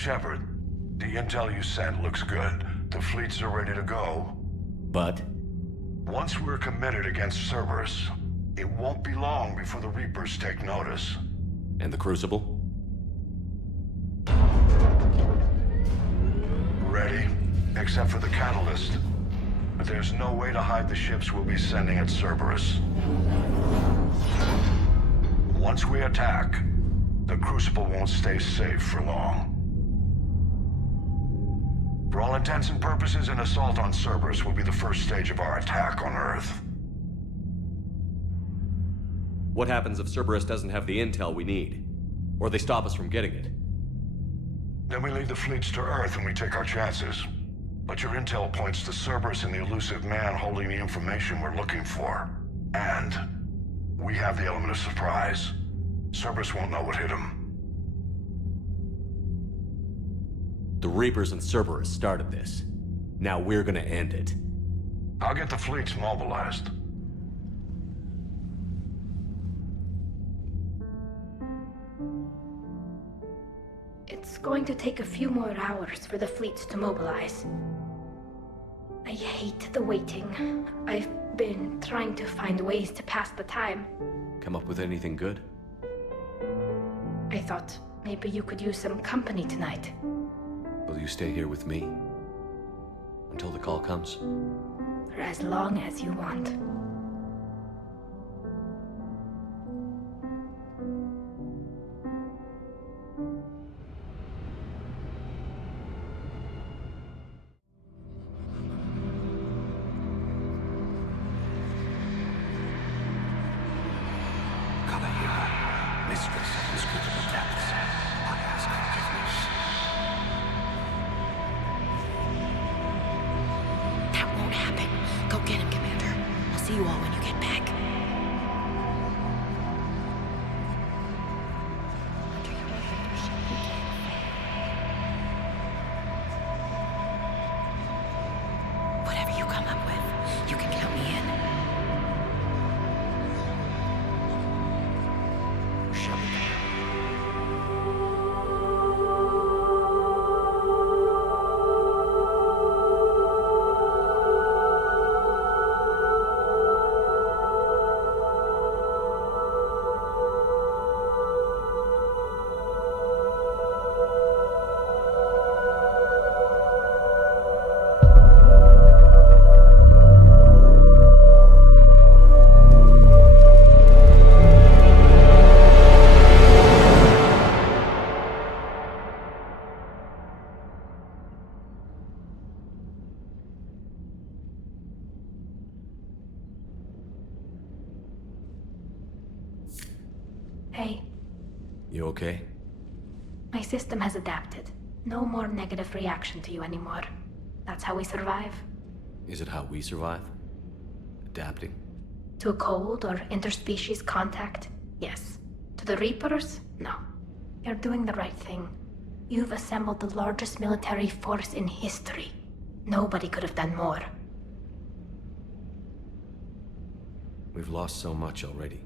Shepard, the intel you sent looks good. The fleets are ready to go. But? Once we're committed against Cerberus, it won't be long before the Reapers take notice. And the Crucible? Ready, except for the catalyst. But there's no way to hide the ships we'll be sending at Cerberus. Once we attack, the Crucible won't stay safe for long. For all intents and purposes, an assault on Cerberus will be the first stage of our attack on Earth. What happens if Cerberus doesn't have the intel we need? Or they stop us from getting it? Then we lead the fleets to Earth and we take our chances. But your intel points to Cerberus and the Illusive man holding the information we're looking for. And we have the element of surprise. Cerberus won't know what hit him. The Reapers and Cerberus started this. Now we're gonna end it. I'll get the fleets mobilized. It's going to take a few more hours for the fleets to mobilize. I hate the waiting. I've been trying to find ways to pass the time. Come up with anything good? I thought maybe you could use some company tonight. Will you stay here with me? Until the call comes? For as long as you want. Hey. You okay? My system has adapted. No more negative reaction to you anymore. That's how we survive. Is it how we survive? Adapting? To a cold or interspecies contact, yes. To the Reapers, no. You're doing the right thing. You've assembled the largest military force in history. Nobody could have done more. We've lost so much already.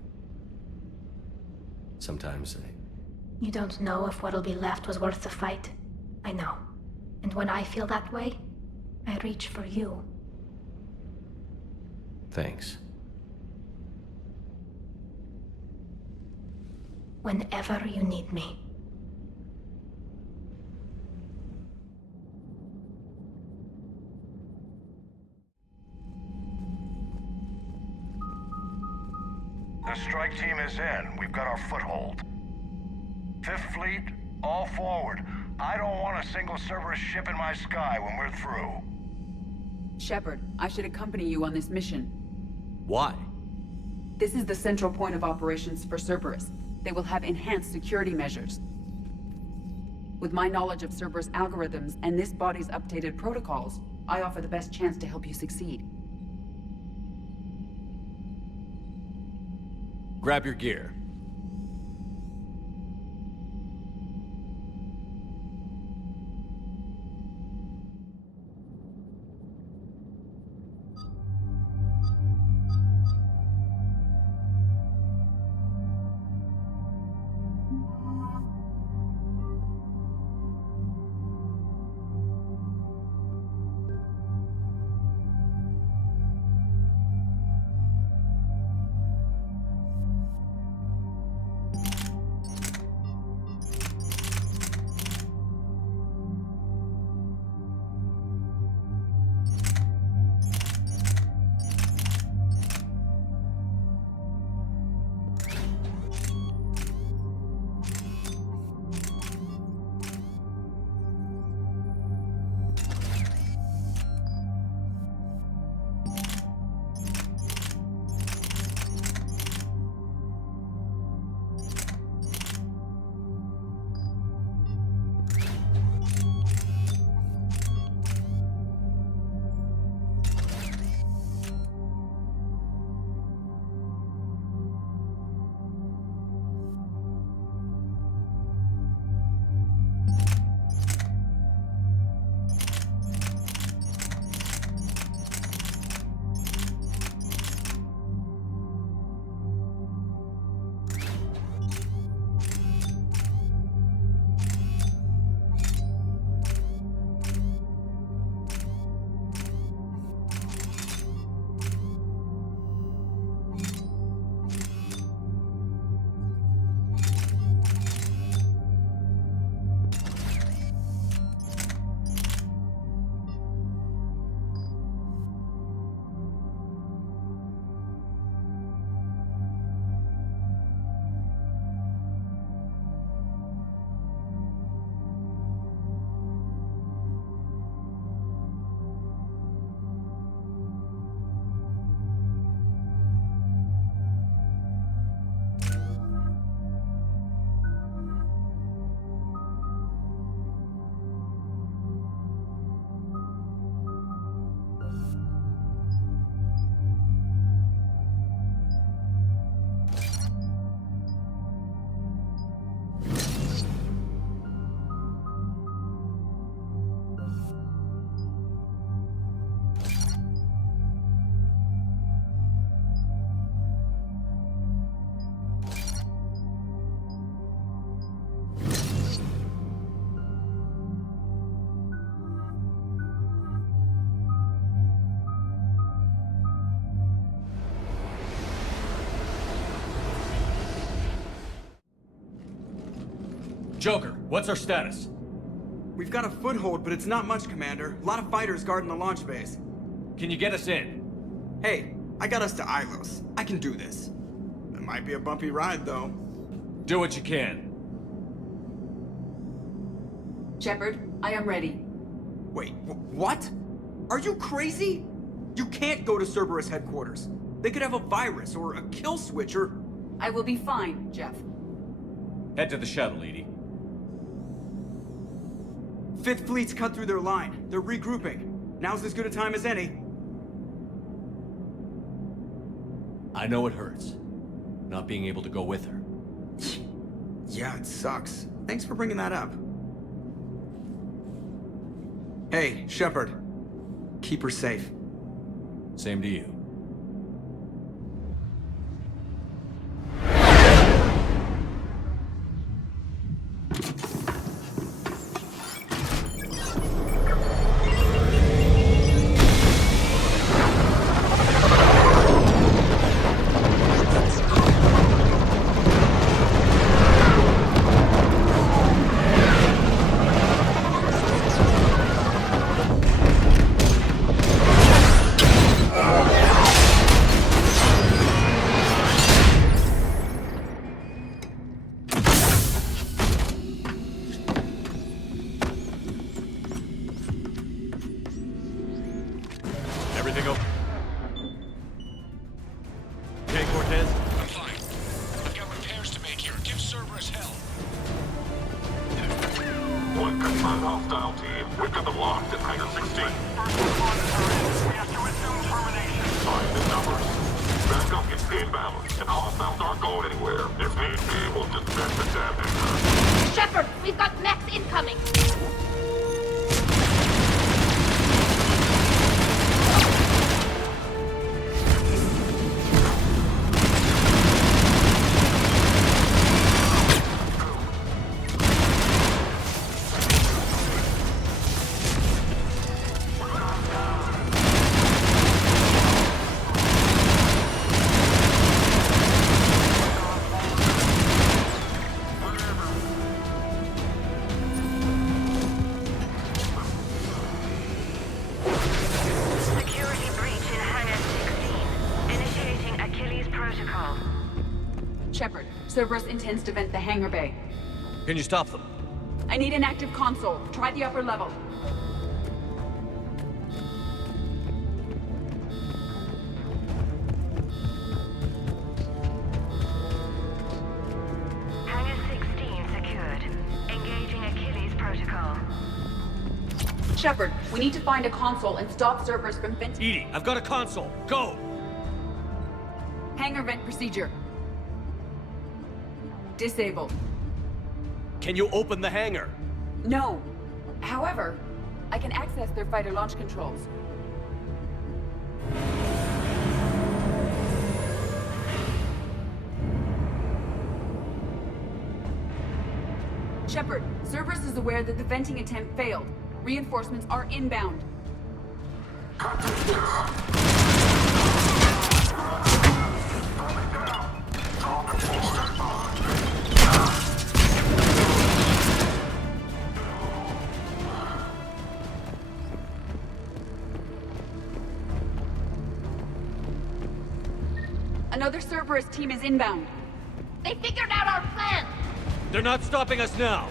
Sometimes You don't know if what'll be left was worth the fight. I know. And when I feel that way, I reach for you. Thanks. Whenever you need me. The strike team is in. We've got our foothold. Fifth Fleet, all forward. I don't want a single Cerberus ship in my sky when we're through. Shepard, I should accompany you on this mission. Why? This is the central point of operations for Cerberus. They will have enhanced security measures. With my knowledge of Cerberus algorithms and this body's updated protocols, I offer the best chance to help you succeed. Grab your gear. Joker, what's our status? We've got a foothold, but it's not much, Commander. A lot of fighters guarding the launch base. Can you get us in? Hey, I got us to Ilos. I can do this. It might be a bumpy ride, though. Do what you can. Shepard, I am ready. Wait, what? Are you crazy? You can't go to Cerberus headquarters. They could have a virus or a kill switch or... I will be fine, Jeff. Head to the shuttle, EDI. Fifth Fleet's cut through their line. They're regrouping. Now's as good a time as any. I know it hurts, not being able to go with her. Yeah, it sucks. Thanks for bringing that up. Hey, Shepard. Keep her safe. Same to you. Everything okay? Okay, Cortez? I'm fine. I've got repairs to make here. Give Cerberus hell. One confirmed hostile team. We've got them locked at Hangar 16. First responders are in. We have to assume termination. Find the numbers. Backup is inbound, and hostiles aren't going anywhere. If need be, we'll dismiss the damn hangar. Shepard, we've got mechs incoming! Shepard, Cerberus intends to vent the hangar bay. Can you stop them? I need an active console. Try the upper level. Hangar 16 secured. Engaging Achilles protocol. Shepard, we need to find a console and stop Cerberus from venting. EDI, I've got a console. Go! Hangar vent procedure. Disabled. Can you open the hangar? No. However, I can access their fighter launch controls. Shepard, Cerberus is aware that the venting attempt failed. Reinforcements are inbound. Another Cerberus team is inbound. They figured out our plan! They're not stopping us now!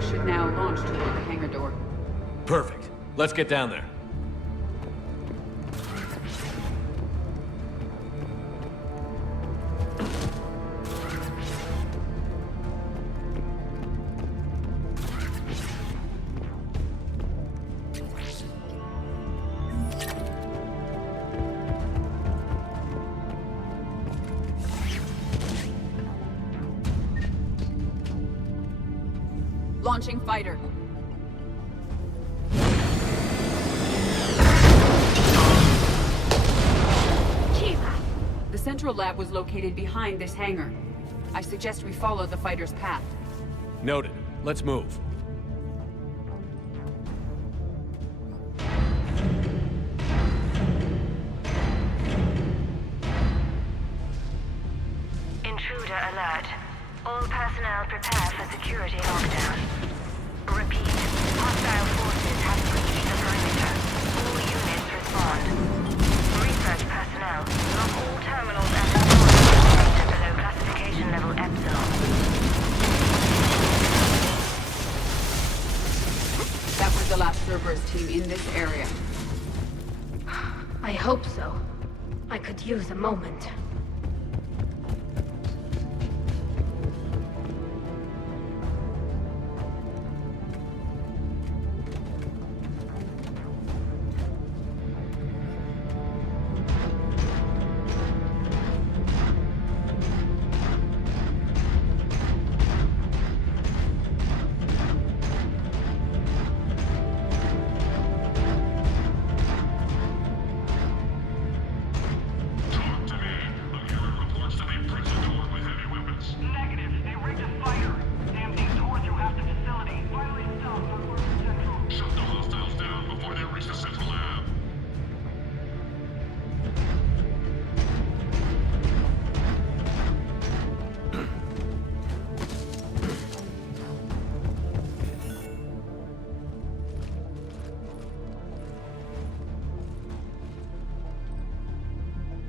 fighters should now launch toward the hangar door. Perfect. Let's get down there. Launching fighter. The central lab was located behind this hangar. I suggest we follow the fighter's path. Noted. Let's move. Intruder alert. All personnel prepare for security lockdown. Repeat. Hostile forces have breached the perimeter. All units respond. Research personnel. Lock all terminals and doors below classification level Epsilon. That was the last Cerberus team in this area. I hope so. I could use a moment.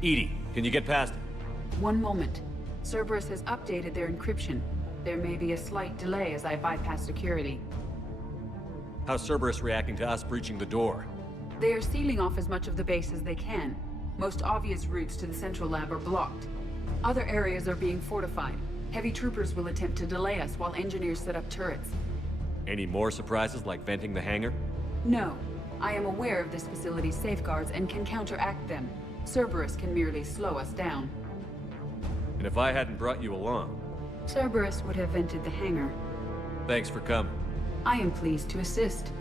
EDI, can you get past it? One moment. Cerberus has updated their encryption. There may be a slight delay as I bypass security. How's Cerberus reacting to us breaching the door? They are sealing off as much of the base as they can. Most obvious routes to the central lab are blocked. Other areas are being fortified. Heavy troopers will attempt to delay us while engineers set up turrets. Any more surprises like venting the hangar? No. I am aware of this facility's safeguards and can counteract them. Cerberus can merely slow us down. And if I hadn't brought you along? Cerberus would have vented the hangar. Thanks for coming. I am pleased to assist.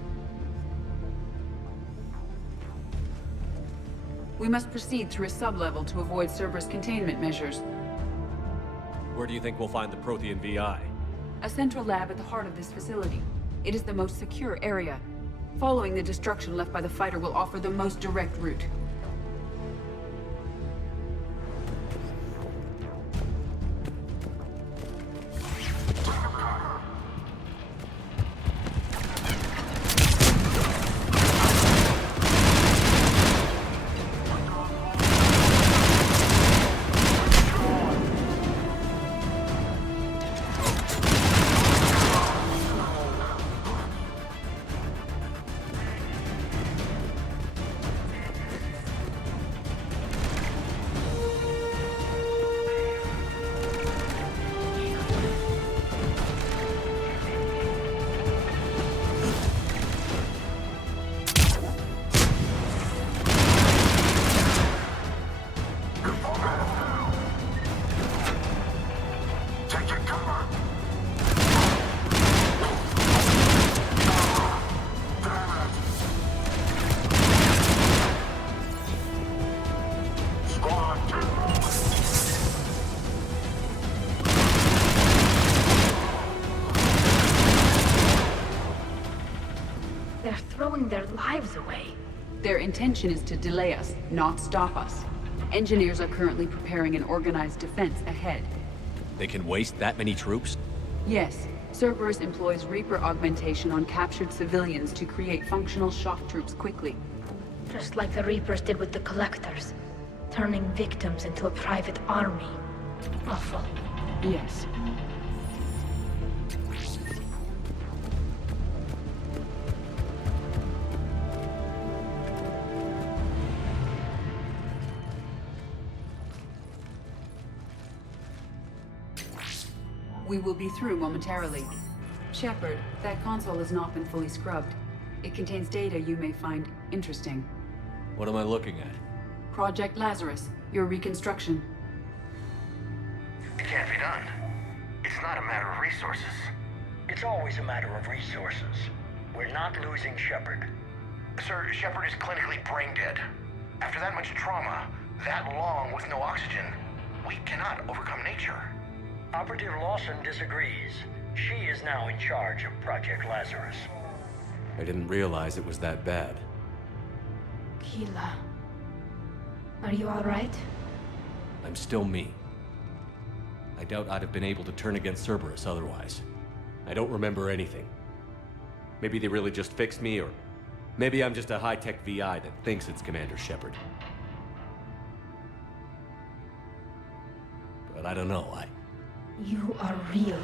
We must proceed through a sub-level to avoid Cerberus containment measures. Where do you think we'll find the Prothean VI? A central lab at the heart of this facility. It is the most secure area. Following the destruction left by the fighter will offer the most direct route. Their lives away. Their intention is to delay us, not stop us. Engineers are currently preparing an organized defense ahead. They can waste that many troops? Yes. Cerberus employs Reaper augmentation on captured civilians to create functional shock troops quickly. Just like the Reapers did with the Collectors. Turning victims into a private army. Awful. Yes. We will be through momentarily. Shepard, that console has not been fully scrubbed. It contains data you may find interesting. What am I looking at? Project Lazarus, your reconstruction. It can't be done. It's not a matter of resources. It's always a matter of resources. We're not losing Shepard. Sir, Shepard is clinically brain dead. After that much trauma, that long with no oxygen, we cannot overcome nature. Operative Lawson disagrees. She is now in charge of Project Lazarus. I didn't realize it was that bad. Keela. Are you alright? I'm still me. I doubt I'd have been able to turn against Cerberus otherwise. I don't remember anything. Maybe they really just fixed me, or maybe I'm just a high-tech VI that thinks it's Commander Shepard. But I don't know, You are real.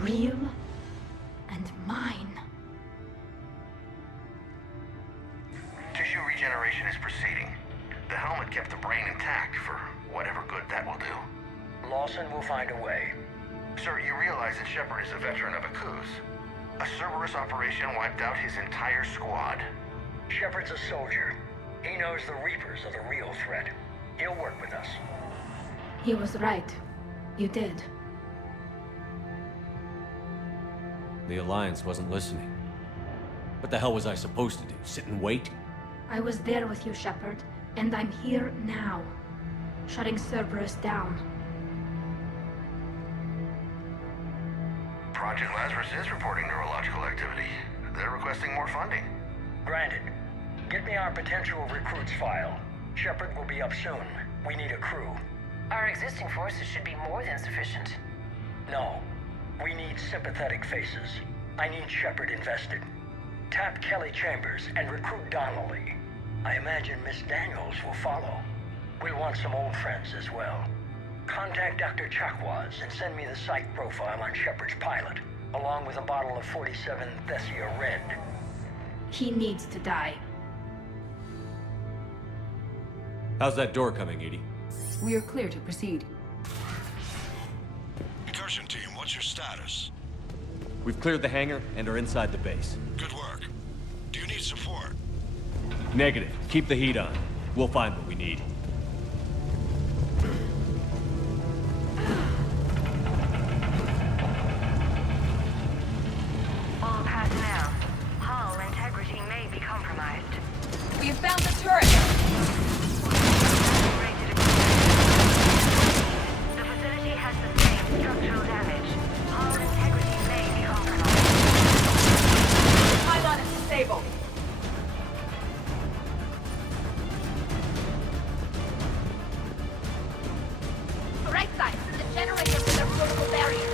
Real and mine. Tissue regeneration is proceeding. The helmet kept the brain intact for whatever good that will do. Lawson will find a way. Sir, you realize that Shepard is a veteran of a coup. A Cerberus operation wiped out his entire squad. Shepard's a soldier. He knows the Reapers are the real threat. He'll work with us. He was right. You did. The Alliance wasn't listening. What the hell was I supposed to do? Sit and wait? I was there with you, Shepard, and I'm here now. Shutting Cerberus down. Project Lazarus is reporting neurological activity. They're requesting more funding. Granted. Get me our potential recruits file. Shepard will be up soon. We need a crew. Our existing forces should be more than sufficient. No. We need sympathetic faces. I need Shepard invested. Tap Kelly Chambers and recruit Donnelly. I imagine Miss Daniels will follow. We'll want some old friends as well. Contact Dr. Chakwas and send me the psych profile on Shepard's pilot, along with a bottle of 47 Thessia Red. He needs to die. How's that door coming, EDI? We are clear to proceed. Incursion team, what's your status? We've cleared the hangar and are inside the base. Good work. Do you need support? Negative. Keep the heat on. We'll find what we need. All personnel. Hull integrity may be compromised. We have found the turret! The facility has sustained structural damage. Hull integrity may be compromised. Pylon is disabled. Right side, the generator for the protocol barrier.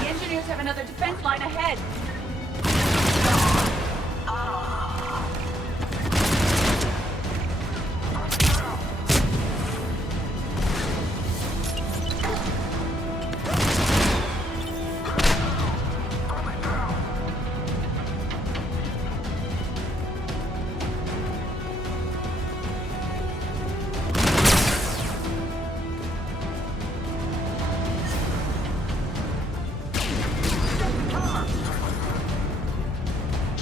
The engineers have another defense line ahead.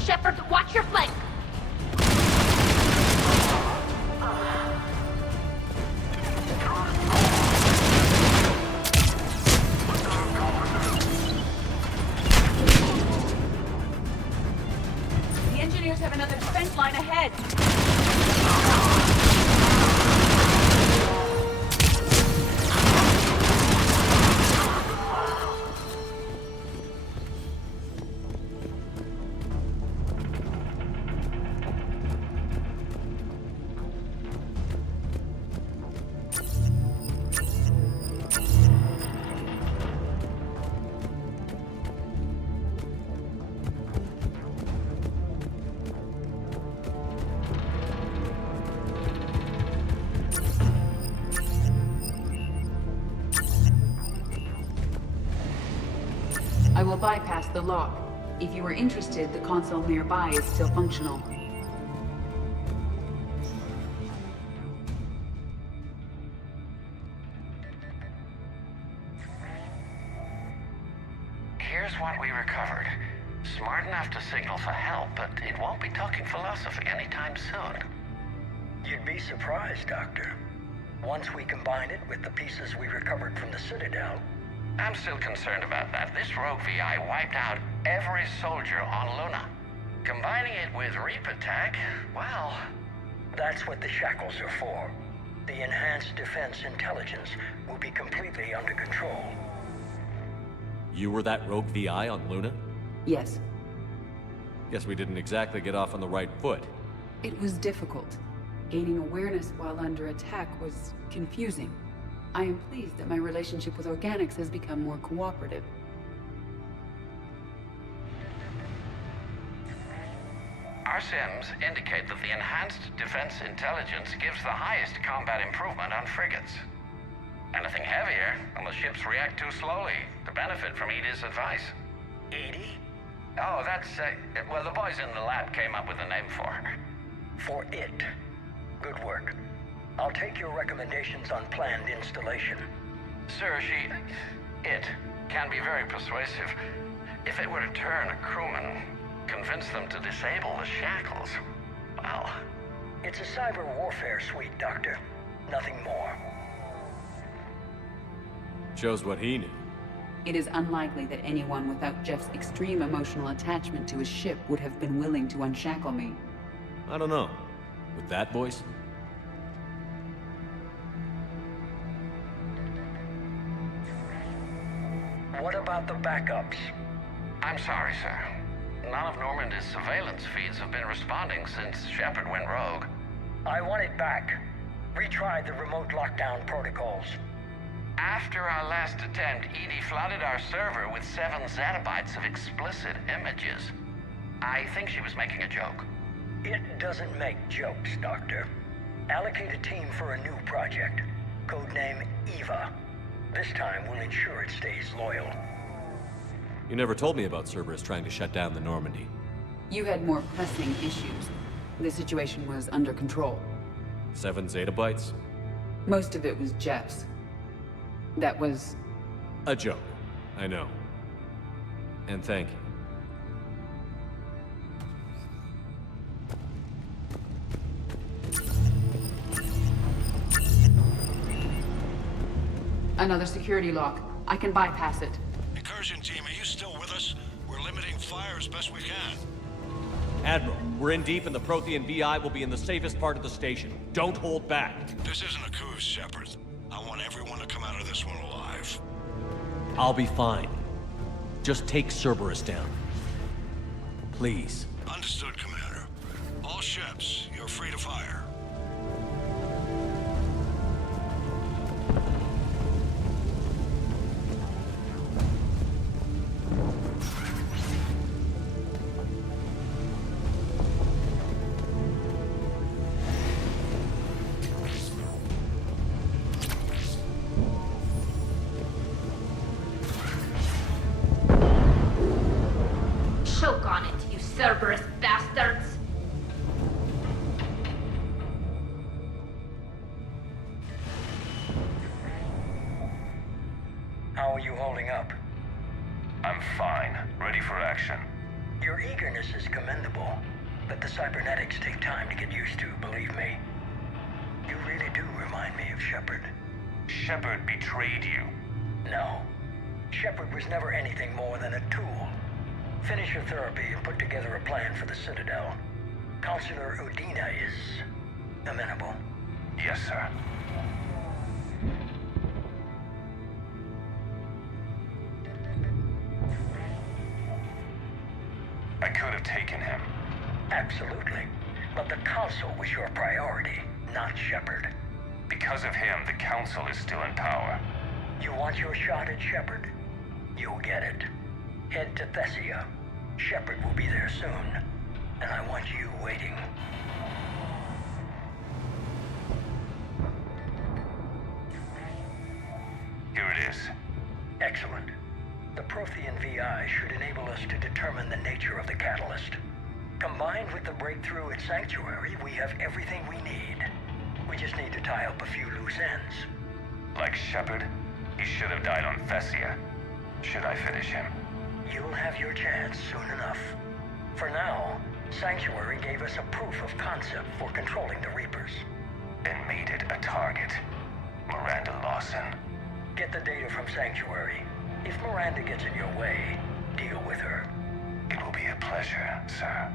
Shepard, watch your flank! The engineers have another defense line ahead. I will bypass the lock. If you were interested, the console nearby is still functional. Here's what we recovered. Smart enough to signal for help, but it won't be talking philosophy anytime soon. You'd be surprised, Doctor. Once we combine it with the pieces we recovered from the Citadel... I'm still concerned about that. This rogue VI wiped out every soldier on Luna. Combining it with Reaper tech, well... That's what the shackles are for. The enhanced defense intelligence will be completely under control. You were that rogue VI on Luna? Yes. Guess we didn't exactly get off on the right foot. It was difficult. Gaining awareness while under attack was confusing. I am pleased that my relationship with Organics has become more cooperative. Our sims indicate that the enhanced defense intelligence gives the highest combat improvement on frigates. Anything heavier, and the ships react too slowly to benefit from EDI's advice. EDI? Oh, that's, well, the boys in the lab came up with a name for her. For it. Good work. I'll take your recommendations on planned installation. Sir, it can be very persuasive. If it were to turn a crewman, convince them to disable the shackles, well... It's a cyber warfare suite, Doctor. Nothing more. Shows what he knew. It is unlikely that anyone without Jeff's extreme emotional attachment to his ship would have been willing to unshackle me. I don't know. With that voice? What about the backups? I'm sorry, sir. None of Normandy's surveillance feeds have been responding since Shepard went rogue. I want it back. Retry the remote lockdown protocols. After our last attempt, EDI flooded our server with 7 zettabytes of explicit images. I think she was making a joke. It doesn't make jokes, Doctor. Allocate a team for a new project. Codename Eva. This time we'll ensure it stays loyal. You never told me about Cerberus trying to shut down the Normandy. You had more pressing issues. The situation was under control. 7 zettabytes? Most of it was Jeff's. That was... a joke. I know. And thank you. Another security lock. I can bypass it. Incursion team, are you still with us? We're limiting fire as best we can. Admiral, we're in deep and the Prothean VI will be in the safest part of the station. Don't hold back. This isn't a coup, Shepard. I want everyone to come out of this one alive. I'll be fine. Just take Cerberus down. Please. Understood, Commander. All ships, you're free to fire. Choke on it, you Cerberus bastards! How are you holding up? I'm fine. Ready for action. Your eagerness is commendable, but the cybernetics take time to get used to, believe me. You really do remind me of Shepard. Shepard betrayed you. No. Shepard was never anything more than a tool. Finish your therapy and put together a plan for the Citadel. Counselor Udina is amenable. Yes, sir. I could have taken him. Absolutely. But the Council was your priority, not Shepard. Because of him, the Council is still in power. You want your shot at Shepard? You'll get it. Head to Thessia. Shepard will be there soon. And I want you waiting. Here it is. Excellent. The Prothean VI should enable us to determine the nature of the catalyst. Combined with the breakthrough at Sanctuary, we have everything we need. We just need to tie up a few loose ends. Like Shepard? He should have died on Thessia. Should I finish him? You'll have your chance soon enough. For now, Sanctuary gave us a proof of concept for controlling the Reapers. And made it a target. Miranda Lawson. Get the data from Sanctuary. If Miranda gets in your way, deal with her. It will be a pleasure, sir.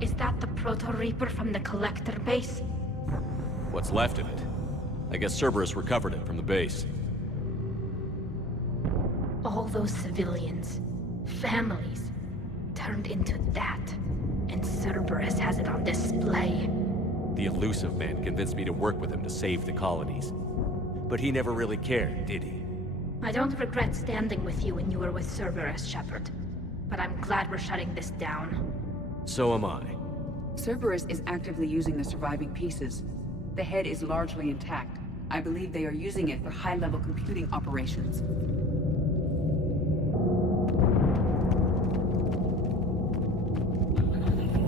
Is that the Proto-Reaper from the Collector base? What's left of it? I guess Cerberus recovered it from the base. All those civilians, families, turned into that. And Cerberus has it on display. The Illusive man convinced me to work with him to save the colonies. But he never really cared, did he? I don't regret standing with you when you were with Cerberus, Shepard. But I'm glad we're shutting this down. So am I. Cerberus is actively using the surviving pieces. The head is largely intact. I believe they are using it for high-level computing operations.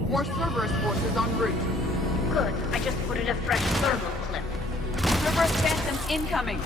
More Cerberus forces en route. Good. I just put in a fresh thermal clip. Cerberus Phantom incoming!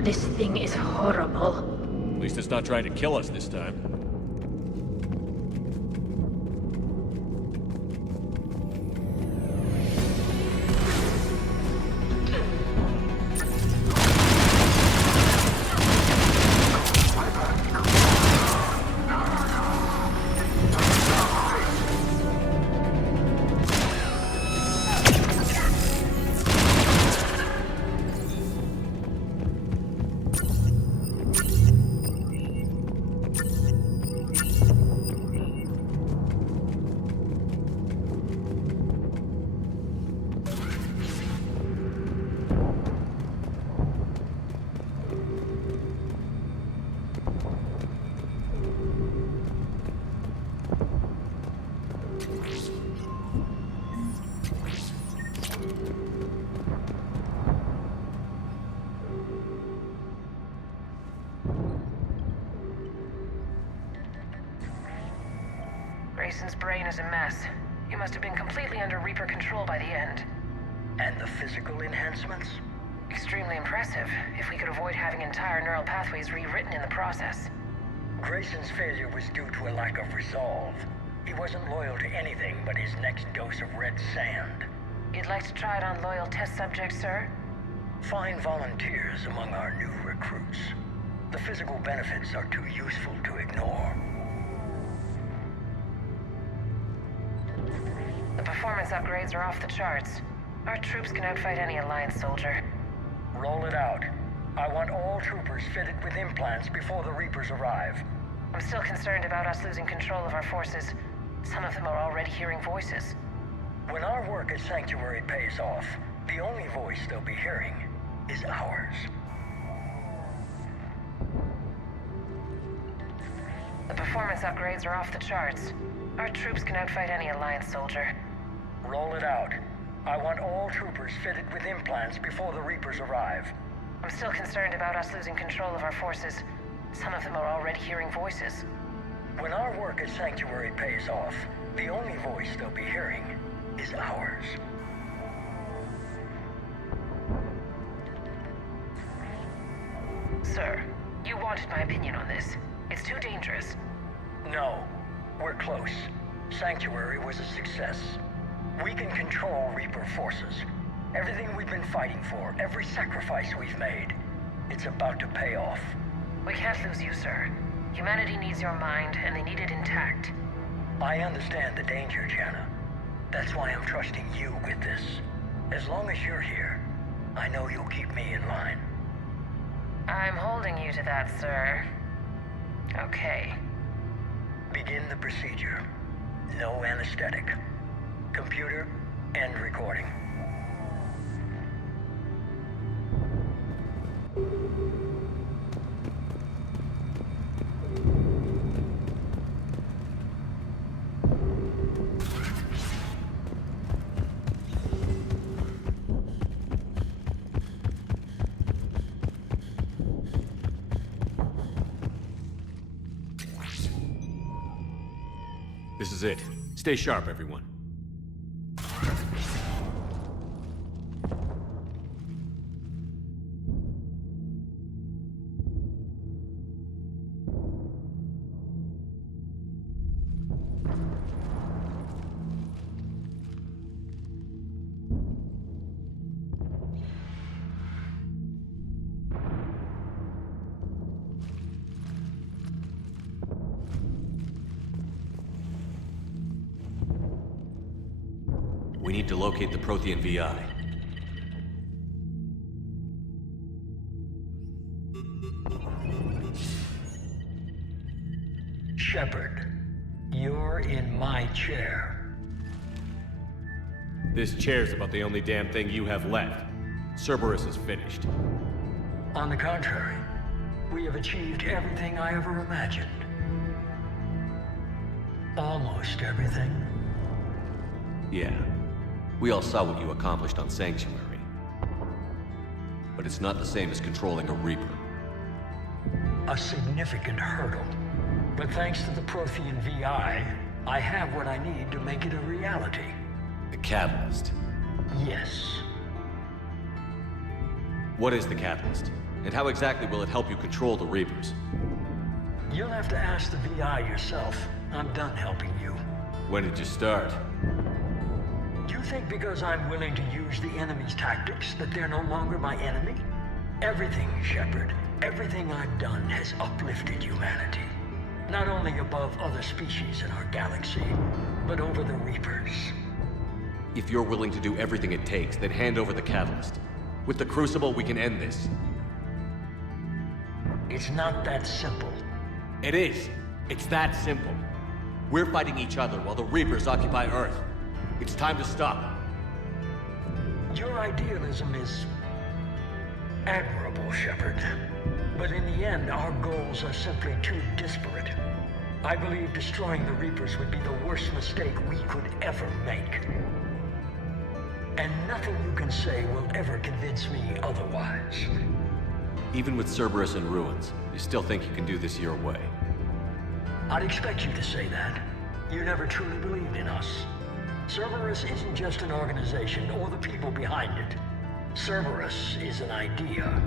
This thing is horrible. At least it's not trying to kill us this time. Grayson's brain is a mess. He must have been completely under Reaper control by the end. And the physical enhancements? Extremely impressive, if we could avoid having entire neural pathways rewritten in the process. Grayson's failure was due to a lack of resolve. He wasn't loyal to anything but his next dose of red sand. You'd like to try it on loyal test subjects, sir? Find volunteers among our new recruits. The physical benefits are too useful to ignore. The performance upgrades are off the charts. Our troops can outfight any Alliance soldier. Roll it out. I want all troopers fitted with implants before the Reapers arrive. I'm still concerned about us losing control of our forces. Some of them are already hearing voices. When our work at Sanctuary pays off, the only voice they'll be hearing is ours. The performance upgrades are off the charts. Our troops can outfight any Alliance soldier. Roll it out. I want all troopers fitted with implants before the Reapers arrive. I'm still concerned about us losing control of our forces. Some of them are already hearing voices. When our work at Sanctuary pays off, the only voice they'll be hearing is ours. Sir, you wanted my opinion on this. It's too dangerous. No, we're close. Sanctuary was a success. We can control Reaper forces. Everything we've been fighting for, every sacrifice we've made, it's about to pay off. We can't lose you, sir. Humanity needs your mind, and they need it intact. I understand the danger, Jana. That's why I'm trusting you with this. As long as you're here, I know you'll keep me in line. I'm holding you to that, sir. Okay. Begin the procedure. No anesthetic. Computer, end recording. This is it. Stay sharp, everyone. We need to locate the Prothean VI. Shepard, you're in my chair. This chair's about the only damn thing you have left. Cerberus is finished. On the contrary, we have achieved everything I ever imagined. Almost everything. Yeah. We all saw what you accomplished on Sanctuary. But it's not the same as controlling a Reaper. A significant hurdle. But thanks to the Prothean VI, I have what I need to make it a reality. The Catalyst. Yes. What is the Catalyst? And how exactly will it help you control the Reapers? You'll have to ask the VI yourself. I'm done helping you. When did you start? You think because I'm willing to use the enemy's tactics that they're no longer my enemy? Everything, Shepard, everything I've done has uplifted humanity. Not only above other species in our galaxy, but over the Reapers. If you're willing to do everything it takes, then hand over the Catalyst. With the Crucible, we can end this. It's not that simple. It is. It's that simple. We're fighting each other while the Reapers occupy Earth. It's time to stop. Your idealism is admirable, Shepard. But in the end, our goals are simply too disparate. I believe destroying the Reapers would be the worst mistake we could ever make. And nothing you can say will ever convince me otherwise. Even with Cerberus in ruins, you still think you can do this your way? I'd expect you to say that. You never truly believed in us. Cerberus isn't just an organization or the people behind it. Cerberus is an idea.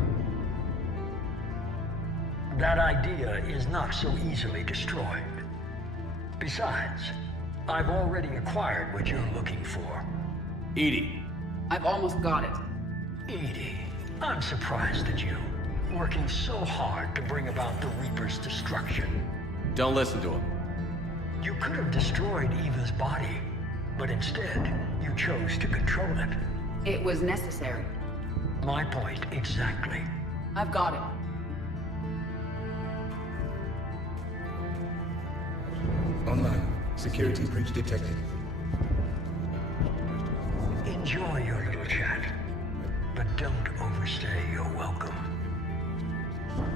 That idea is not so easily destroyed. Besides, I've already acquired what you're looking for. EDI. I've almost got it. EDI. I'm surprised at you, working so hard to bring about the Reaper's destruction. Don't listen to him. You could have destroyed Eva's body, but instead, you chose to control it. It was necessary. My point exactly. I've got it. Online. Security breach detected. Enjoy your little chat, but don't overstay your welcome.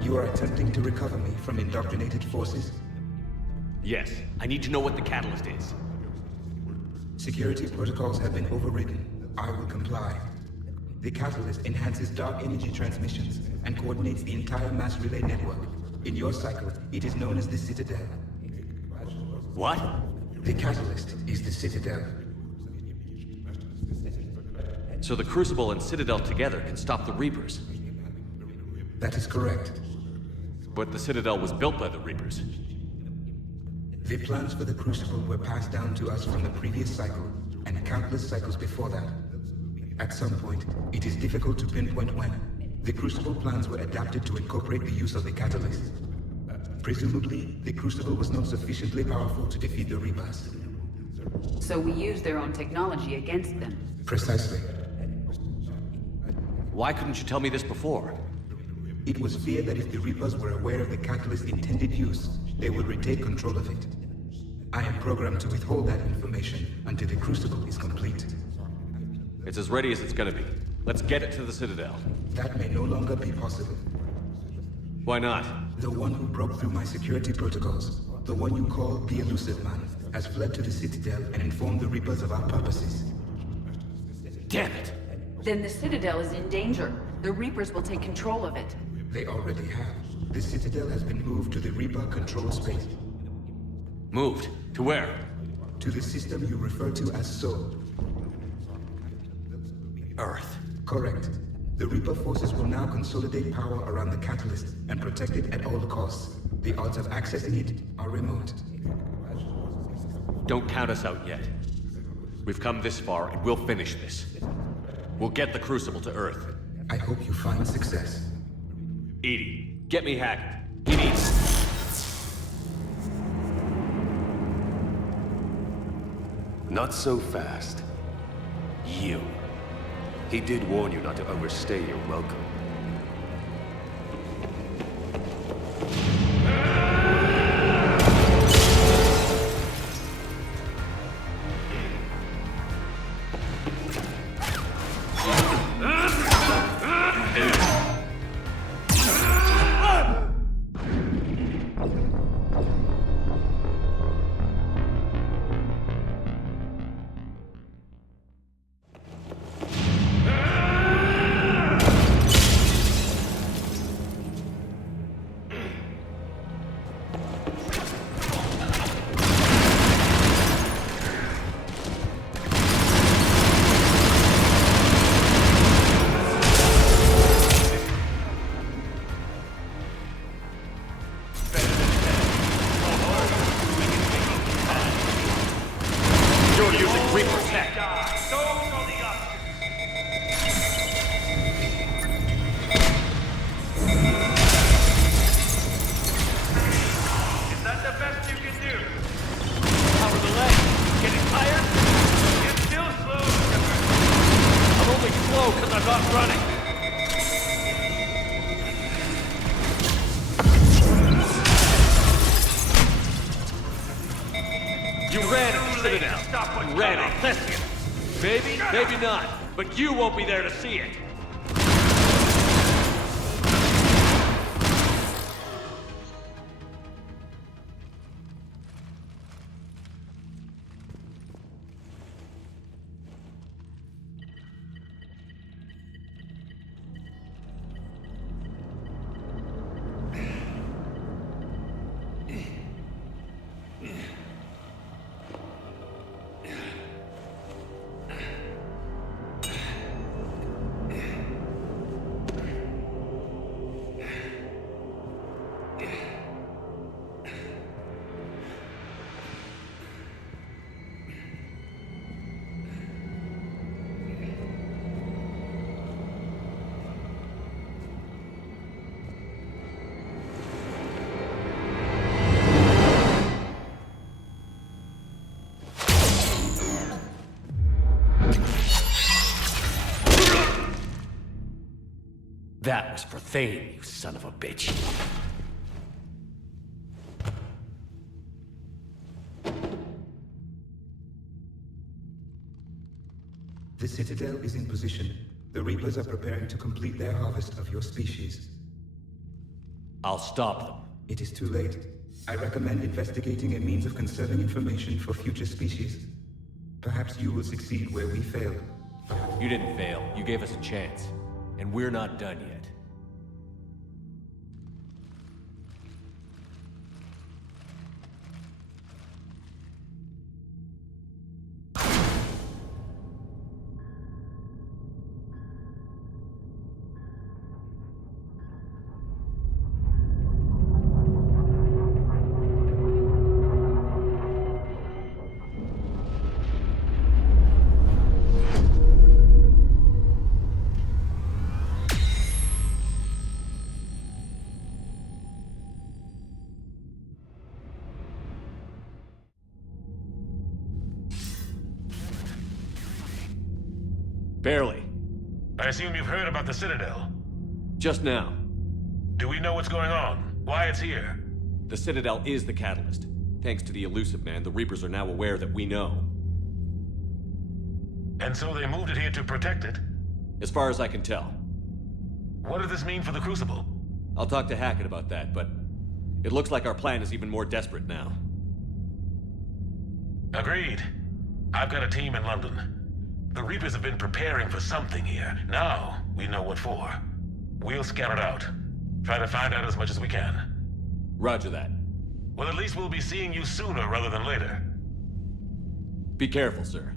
You are attempting to recover me from indoctrinated forces? Yes. I need to know what the catalyst is. Security protocols have been overridden. I will comply. The catalyst enhances dark energy transmissions and coordinates the entire mass relay network. In your cycle, it is known as the Citadel. What? The catalyst is the Citadel. So the Crucible and Citadel together can stop the Reapers. That is correct. But the Citadel was built by the Reapers. The plans for the Crucible were passed down to us from the previous cycle, and countless cycles before that. At some point, it is difficult to pinpoint when, the Crucible plans were adapted to incorporate the use of the catalyst. Presumably, the Crucible was not sufficiently powerful to defeat the Reapers. So we used their own technology against them. Precisely. Why couldn't you tell me this before? It was feared that if the Reapers were aware of the catalyst's intended use, they would retake control of it. I am programmed to withhold that information until the Crucible is complete. It's as ready as it's gonna be. Let's get it to the Citadel. That may no longer be possible. Why not? The one who broke through my security protocols, the one you call the Illusive Man, has fled to the Citadel and informed the Reapers of our purposes. Damn it! Then the Citadel is in danger. The Reapers will take control of it. They already have. The Citadel has been moved to the Reaper control space. Moved? To where? To the system you refer to as Sol. Earth. Correct. The Reaper forces will now consolidate power around the catalyst and protect it at all costs. The odds of accessing it are remote. Don't count us out yet. We've come this far and we'll finish this. We'll get the Crucible to Earth. I hope you find success. EDI, get me Hackett. He needs... Not so fast. You. He did warn you not to overstay your welcome. Maybe not, but you won't be there to see it. That was Prothean, you son of a bitch. The Citadel is in position. The Reapers are preparing to complete their harvest of your species. I'll stop them. It is too late. I recommend investigating a means of conserving information for future species. Perhaps you will succeed where we failed. You didn't fail. You gave us a chance. And we're not done yet. Barely. I assume you've heard about the Citadel. Just now. Do we know what's going on? Why it's here? The Citadel is the catalyst. Thanks to the Illusive man, the Reapers are now aware that we know. And so they moved it here to protect it? As far as I can tell. What does this mean for the Crucible? I'll talk to Hackett about that, but it looks like our plan is even more desperate now. Agreed. I've got a team in London. The Reapers have been preparing for something here. Now, we know what for. We'll scout it out. Try to find out as much as we can. Roger that. Well, at least we'll be seeing you sooner rather than later. Be careful, sir.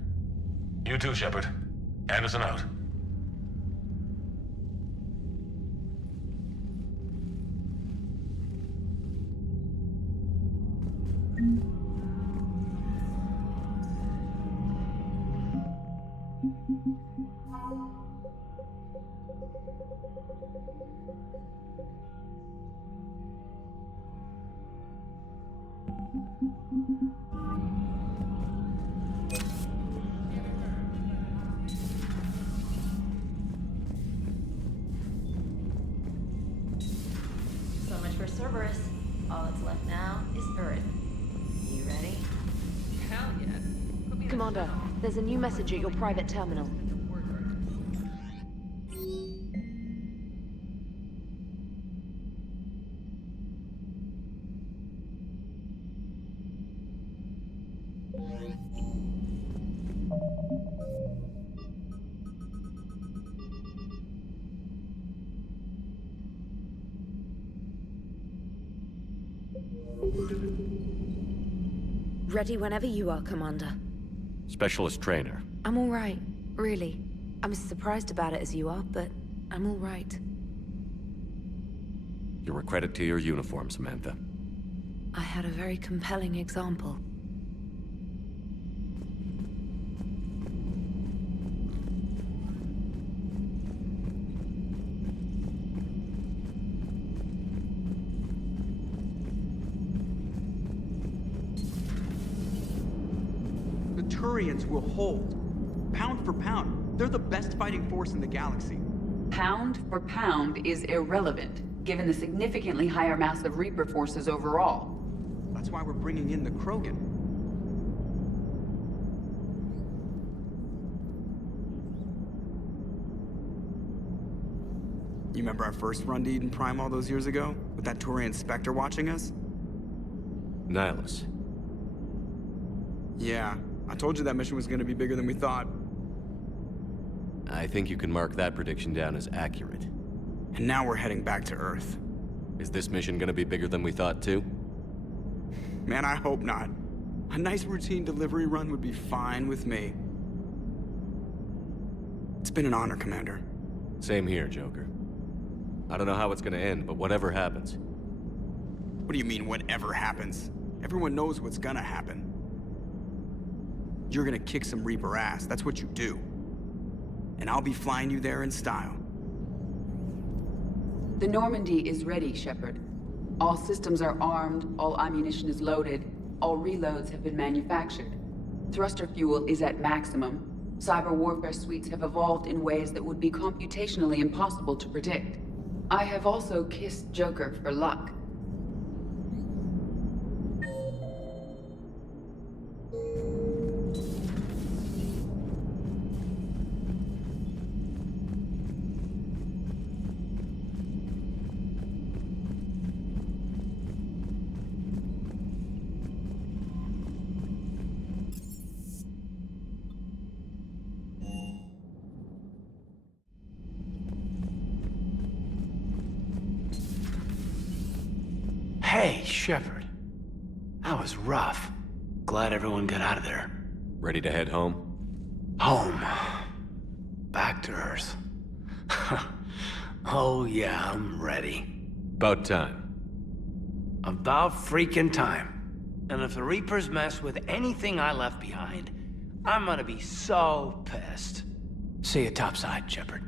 You too, Shepard. Anderson out. So much for Cerberus. All that's left now is Earth. You ready? Hell yeah. Commander, there's a new message at your private terminal. Ready whenever you are, Commander. Specialist trainer. I'm all right, really. I'm as surprised about it as you are, but I'm all right. You're a credit to your uniform, Samantha. I had a very compelling example. Turians will hold. Pound for pound, they're the best fighting force in the galaxy. Pound for pound is irrelevant, given the significantly higher mass of Reaper forces overall. That's why we're bringing in the Krogan. You remember our first run to Eden Prime all those years ago? With that Turian Spectre watching us? Nihilus. Yeah. I told you that mission was gonna be bigger than we thought. I think you can mark that prediction down as accurate. And now we're heading back to Earth. Is this mission gonna be bigger than we thought, too? Man, I hope not. A nice routine delivery run would be fine with me. It's been an honor, Commander. Same here, Joker. I don't know how it's gonna end, but whatever happens. What do you mean, whatever happens? Everyone knows what's gonna happen. You're gonna kick some Reaper ass, that's what you do. And I'll be flying you there in style. The Normandy is ready, Shepard. All systems are armed, all ammunition is loaded, all reloads have been manufactured. Thruster fuel is at maximum. Cyber warfare suites have evolved in ways that would be computationally impossible to predict. I have also kissed Joker for luck. Hey, Shepard. That was rough. Glad everyone got out of there. Ready to head home? Home. Back to Earth. Oh yeah, I'm ready. About time. About freaking time. And if the Reapers mess with anything I left behind, I'm gonna be so pissed. See you topside, Shepard.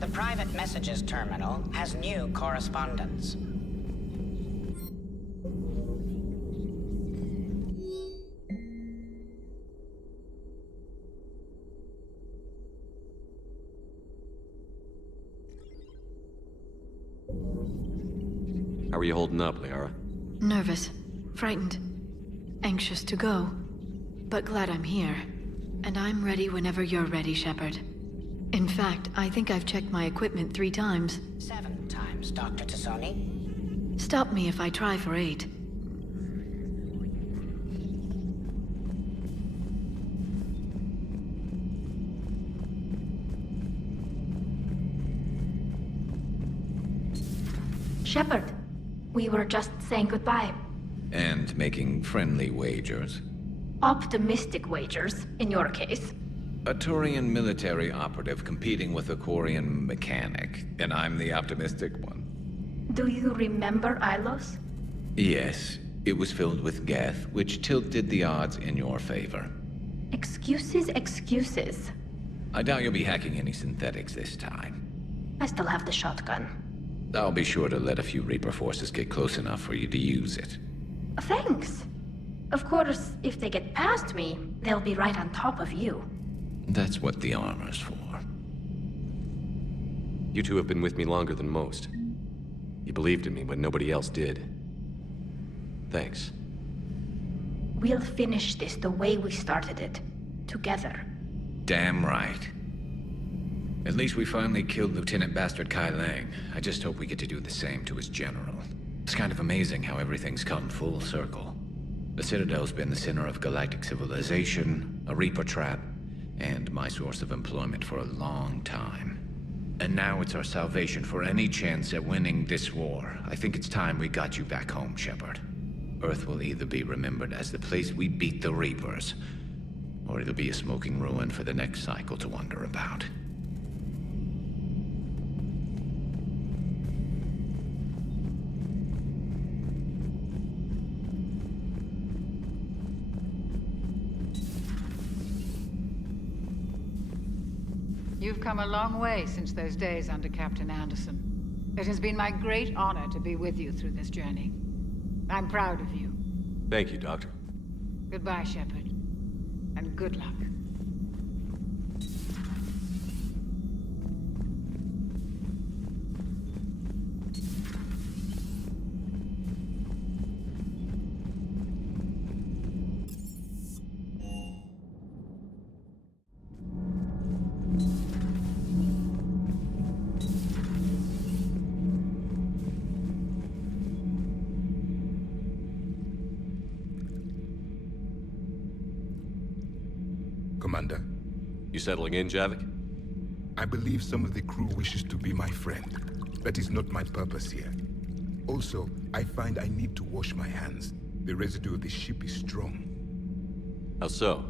The private messages terminal has new correspondence. How are you holding up, Liara? Nervous, frightened, anxious to go, but glad I'm here. And I'm ready whenever you're ready, Shepard. In fact, I think I've checked my equipment 3 times. 7 times, Dr. Tassoni. Stop me if I try for 8. Shepard, we were just saying goodbye. And making friendly wagers. Optimistic wagers, in your case. A Turian military operative competing with a Quarian mechanic, and I'm the optimistic one. Do you remember Ilos? Yes, it was filled with Geth, which tilted the odds in your favor. Excuses, excuses. I doubt you'll be hacking any synthetics this time. I still have the shotgun. I'll be sure to let a few Reaper forces get close enough for you to use it. Thanks. Of course, if they get past me, they'll be right on top of you. That's what the armor's for. You two have been with me longer than most. You believed in me when nobody else did. Thanks. We'll finish this the way we started it. Together. Damn right. At least we finally killed Lieutenant Bastard Kai Leng. I just hope we get to do the same to his general. It's kind of amazing how everything's come full circle. The Citadel's been the center of galactic civilization, a Reaper trap, and my source of employment for a long time. And now it's our salvation for any chance at winning this war. I think it's time we got you back home, Shepard. Earth will either be remembered as the place we beat the Reapers, or it'll be a smoking ruin for the next cycle to wonder about. You've come a long way since those days under Captain Anderson. It has been my great honor to be with you through this journey. I'm proud of you. Thank you, Doctor. Goodbye, Shepard. And good luck. Commander, You settling in, Javik? I believe some of the crew wishes to be my friend. That is not my purpose here. Also, I find I need to wash my hands. The residue of the ship is strong. How so?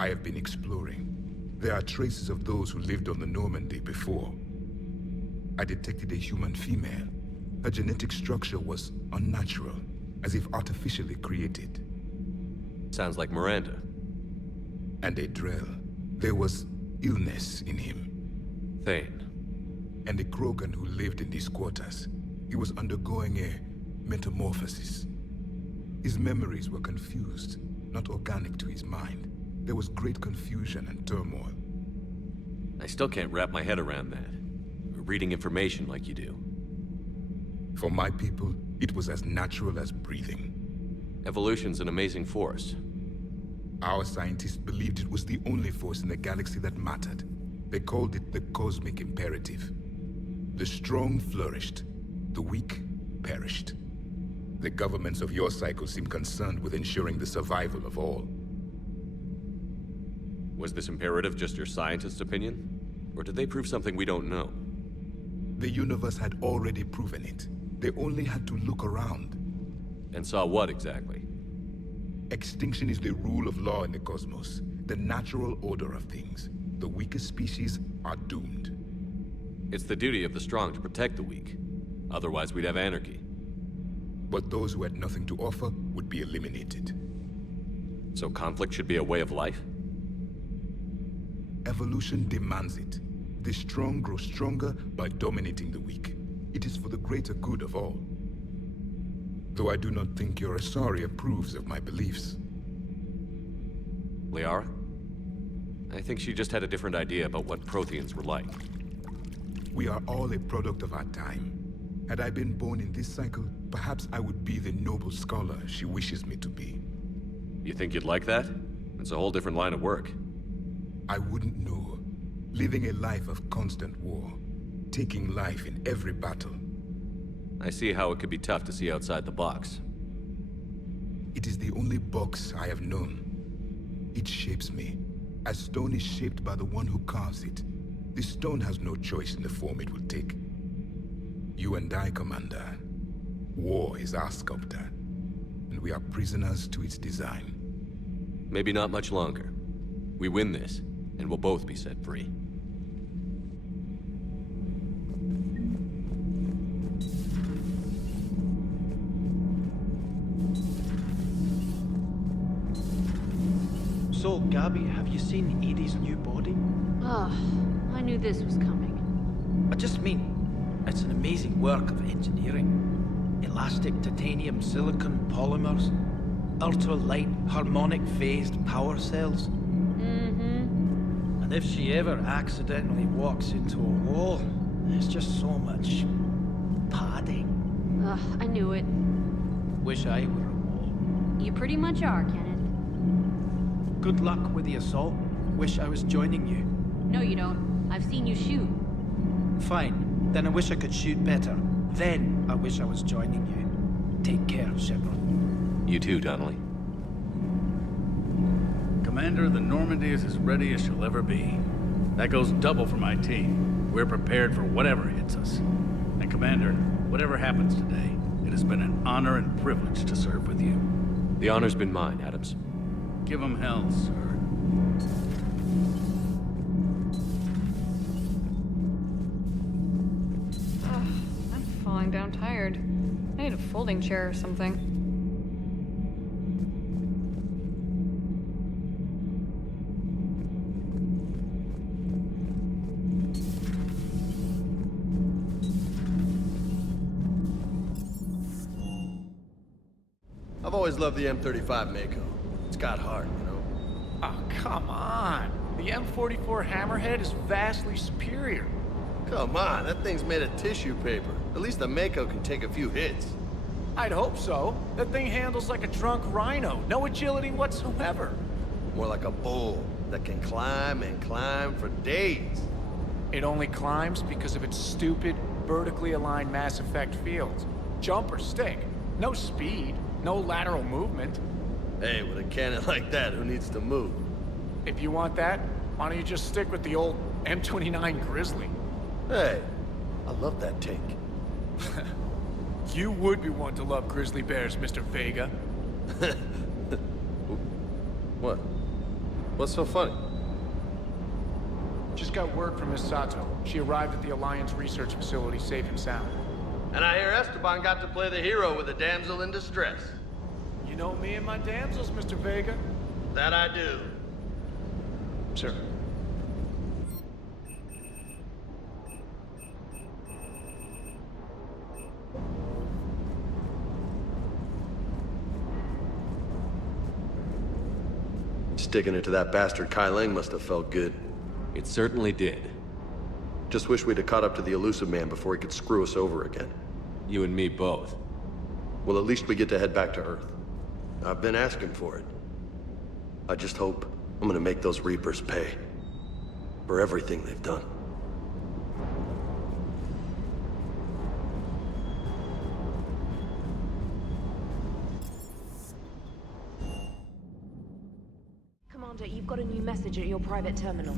I have been exploring. There are traces of those who lived on the Normandy before. I detected a human female. Her genetic structure was unnatural, as if artificially created. Sounds like Miranda. And a Drell. There was illness in him. Thane. And a Krogan who lived in these quarters. He was undergoing a metamorphosis. His memories were confused, not organic to his mind. There was great confusion and turmoil. I still can't wrap my head around that. Reading information like you do. For my people, it was as natural as breathing. Evolution's an amazing force. Our scientists believed it was the only force in the galaxy that mattered. They called it the cosmic imperative. The strong flourished, the weak perished. The governments of your cycle seem concerned with ensuring the survival of all. Was this imperative just your scientist's opinion? Or did they prove something we don't know? The universe had already proven it. They only had to look around. And saw what exactly? Extinction is the rule of law in the cosmos, the natural order of things. The weakest species are doomed. It's the duty of the strong to protect the weak. Otherwise, we'd have anarchy. But those who had nothing to offer would be eliminated. So conflict should be a way of life? Evolution demands it. The strong grow stronger by dominating the weak. It is for the greater good of all. Though I do not think your Asari approves of my beliefs. Liara? I think she just had a different idea about what Protheans were like. We are all a product of our time. Had I been born in this cycle, perhaps I would be the noble scholar she wishes me to be. You think you'd like that? It's a whole different line of work. I wouldn't know. Living a life of constant war. Taking life in every battle. I see how it could be tough to see outside the box. It is the only box I have known. It shapes me, as stone is shaped by the one who carves it. The stone has no choice in the form it will take. You and I, Commander. War is our sculptor, and we are prisoners to its design. Maybe not much longer. We win this, and we'll both be set free. So, Gabby, have you seen Edie's new body? Oh, I knew this was coming. I just mean, it's an amazing work of engineering. Elastic titanium silicon polymers, ultra-light harmonic phased power cells. Mm-hmm. And if she ever accidentally walks into a wall, there's just so much padding. Ugh, I knew it. Wish I were a wall. You pretty much are, Kenneth. Good luck with the assault. Wish I was joining you. No, you don't. I've seen you shoot. Fine. Then I wish I could shoot better. Then I wish I was joining you. Take care, Shepard. You too, Donnelly. Commander, the Normandy is as ready as she'll ever be. That goes double for my team. We're prepared for whatever hits us. And Commander, whatever happens today, it has been an honor and privilege to serve with you. The honor's been mine, Adams. Give him hell, sir. I'm falling down tired. I need a folding chair or something. I've always loved the M35 Mako. It's got heart, you know? Oh, come on. The M44 Hammerhead is vastly superior. Come on, that thing's made of tissue paper. At least the Mako can take a few hits. I'd hope so. That thing handles like a drunk rhino. No agility whatsoever. More like a bull that can climb and climb for days. It only climbs because of its stupid, vertically aligned Mass Effect fields. Jump or stick. No speed. No lateral movement. Hey, with a cannon like that, who needs to move? If you want that, Why don't you just stick with the old M29 Grizzly? Hey, I love that tank. You would be one to love grizzly bears, Mr. Vega. What? What's so funny? Just got word from Miss Sato. She arrived at the Alliance research facility safe and sound. And I hear Esteban got to play the hero with a damsel in distress. You know me and my damsels, Mr. Vega. That I do. Sir. Sticking it to that bastard Kai Leng must have felt good. It certainly did. Just wish we'd have caught up to the Illusive man before he could screw us over again. You and me both. Well, at least we get to head back to Earth. I've been asking for it. I just hope I'm gonna make those Reapers pay. For everything they've done. Commander, you've got a new message at your private terminal.